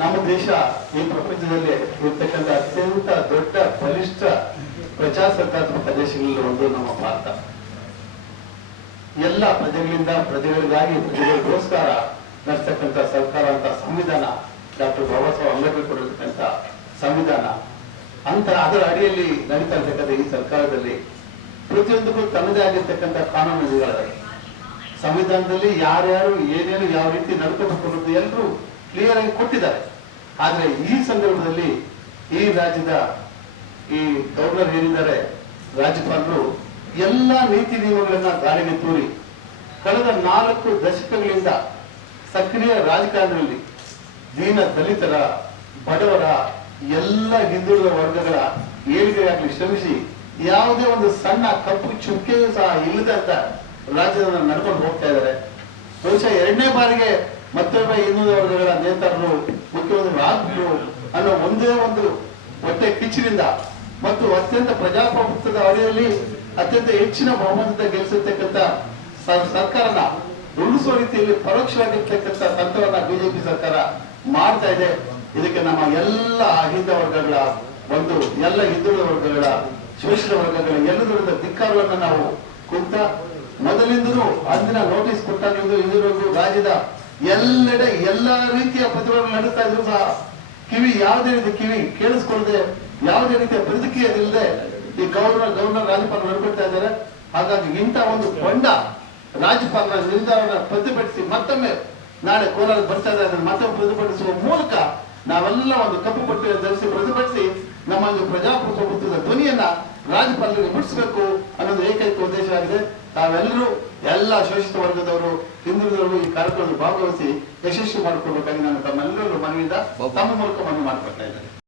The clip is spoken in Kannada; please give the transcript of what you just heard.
ನಮ್ಮ ದೇಶ ಈ ಪ್ರಪಂಚದಲ್ಲಿ ಇರ್ತಕ್ಕಂಥ ಅತ್ಯಂತ ದೊಡ್ಡ ಬಲಿಷ್ಠ ಪ್ರಜಾಸತ್ತಾತ್ಮಕ ದೇಶಗಳಲ್ಲಿ ಒಂದು ನಮ್ಮ ಭಾರತ. ಎಲ್ಲ ಪ್ರಜೆಗಳಿಂದ ಪ್ರಜೆಗಳಿಗಾಗಿ ಪ್ರಜೆಗಳಿಗೋಸ್ಕರ ನಡೆಸ್ತಕ್ಕಂಥ ಸರ್ಕಾರ ಅಂತ ಸಂವಿಧಾನ, ಡಾಕ್ಟರ್ ಬಾಬಾ ಸಾಹೇಬ್ ಅಂಬೇಡ್ಕರ್ ಕೊಡಿರ್ತಕ್ಕಂಥ ಸಂವಿಧಾನ ಅಂತ ಅದರ ಅಡಿಯಲ್ಲಿ ನಡೀತಾ ಇರ್ತಕ್ಕಂಥ ಈ ಸರ್ಕಾರದಲ್ಲಿ ಪ್ರತಿಯೊಂದಕ್ಕೂ ತನ್ನದೇ ಆಗಿರ್ತಕ್ಕಂಥ ಕಾನೂನುಗಳಿವೆ. ಸಂವಿಧಾನದಲ್ಲಿ ಯಾರ್ಯಾರು ಏನೇನು ಯಾವ ರೀತಿ ನಡ್ಕೋಬೇಕು ಅನ್ನೋದು ಎಲ್ಲರೂ ಕ್ಲಿಯರ್ ಆಗಿ ಕೊಟ್ಟಿದ್ದಾರೆ. ಆದ್ರೆ ಈ ಸಂದರ್ಭದಲ್ಲಿ ಈ ರಾಜ್ಯದ ಈ ಗವರ್ನರ್ ಏನಿದ್ದಾರೆ, ರಾಜ್ಯಪಾಲರು ಎಲ್ಲಾ ನೀತಿ ನಿಯಮಗಳನ್ನ ಗಾಳಿಗೆ ತೂರಿ ಕಳೆದ 4 ದಶಕಗಳಿಂದ ಸಕ್ರಿಯ ರಾಜಕಾರಣದಲ್ಲಿ ದೀನ ದಲಿತರ, ಬಡವರ, ಎಲ್ಲ ಹಿಂದುಳಿದ ವರ್ಗಗಳ ಏಳಿಗೆಯಾಗಲಿ ಶ್ರಮಿಸಿ ಯಾವುದೇ ಒಂದು ಸಣ್ಣ ಕಪ್ಪು ಚುಕ್ಕೆಯೂ ಸಹ ಇಲ್ಲದಂತ ರಾಜ್ಯದ ನಡ್ಕೊಂಡು ಹೋಗ್ತಾ ಇದ್ದಾರೆ. ಬಹುಶಃ 2ನೇ ಬಾರಿಗೆ ಮತ್ತೊಬ್ಬ ಹಿಂದುಳಿದ ವರ್ಗಗಳ ನೇತಾರರು ಮುಖ್ಯಮಂತ್ರಿ ಆಗಬೇಕು ಅನ್ನೋ ಒಂದೇ ಒಂದು ಹೊಟ್ಟೆ ಕಿಚ್ಚಿನಿಂದ ಮತ್ತು ಅತ್ಯಂತ ಪ್ರಜಾಪ್ರಭುತ್ವದ ಅಡಿಯಲ್ಲಿ ಅತ್ಯಂತ ಹೆಚ್ಚಿನ ಬಹುಮತದ ಗೆಲ್ಲಿಸತಕ್ಕಂಥ ಸರ್ಕಾರನ ಉಳಿಸುವ ರೀತಿಯಲ್ಲಿ ಪರೋಕ್ಷವಾಗಿರ್ತಕ್ಕಂಥ ತಂತ್ರವನ್ನ ಬಿಜೆಪಿ ಸರ್ಕಾರ ಮಾಡ್ತಾ ಇದೆ. ಇದಕ್ಕೆ ನಮ್ಮ ಎಲ್ಲ ಅಹಿಂದ ವರ್ಗಗಳ ಎಲ್ಲ ಹಿಂದುಳಿದ ವರ್ಗಗಳ, ಶೋಷಿತ ವರ್ಗಗಳ ಎಲ್ಲದರಿಂದ ಧಿಕ್ಕಾರವನ್ನ ನಾವು ಕುಂತ ಮೊದಲಿಂದಲೂ ಅಂದಿನ ನೋಟಿಸ್ ಕೊಟ್ಟಾಗಿಂದು ಇದುವರೆಗೂ ರಾಜ್ಯದ ಎಲ್ಲೆಡೆ ಎಲ್ಲಾ ರೀತಿಯ ಪ್ರತಿಭಟನೆ ನಡೆಸ್ತಾ ಇದ್ರು ಸಹ ಯಾವುದೇ ರೀತಿ ಕಿವಿ ಕೇಳಿಸ್ಕೊಳ್ಳದೆ, ಯಾವುದೇ ರೀತಿಯ ಪ್ರತಿಕ್ರಿಯೆಯಿಲ್ಲದೆ ಈ ಗವರ್ನರ್ ರಾಜ್ಯಪಾಲ ನಡ್ಕೊಳ್ತಾ ಇದ್ದಾರೆ. ಹಾಗಾಗಿ ಇಂಥ ಒಂದು ಕೊಂಡ ರಾಜ್ಯಪಾಲರ ನಿರ್ಧಾರವನ್ನು ಪ್ರತಿಭಟಿಸಿ ಮತ್ತೊಮ್ಮೆ ನಾಳೆ ಕೋಲಾರ ಬರ್ತಾ ಇದೆ, ಅದನ್ನು ಮತ್ತೊಮ್ಮೆ ಪ್ರತಿಭಟಿಸುವ ಮೂಲಕ ನಾವೆಲ್ಲ ಒಂದು ಕಪ್ಪು ಪಟ್ಟಿ ಧರಿಸಿ ಪ್ರತಿಭಟಿಸಿ ನಮ್ಮ ಒಂದು ಪ್ರಜಾಪ್ರಭುತ್ವದ ಧ್ವನಿಯನ್ನ ರಾಜ್ಯಪಾಲರಿಗೆ ಮುಟ್ಟಿಸಬೇಕು ಅನ್ನೋದು ಏಕೈಕ ಉದ್ದೇಶವಾಗಿದೆ. ತಾವೆಲ್ಲರೂ ಎಲ್ಲ ಶೋಷಿತ ವರ್ಗದವರು, ಹಿಂದುಳಿದವರು ಈ ಕಾರ್ಯಕ್ರಮದಲ್ಲಿ ಭಾಗವಹಿಸಿ ಯಶಸ್ವಿ ಮಾಡಿಕೊಳ್ಬೇಕಾಗಿ ನಾನು ತಮ್ಮೆಲ್ಲರೂ ಮನವಿಯಿಂದ ತಮ್ಮ ಮೂಲಕ ಮನವಿ ಮಾಡ್ಕೊಳ್ತಾ ಇದ್ದೇನೆ.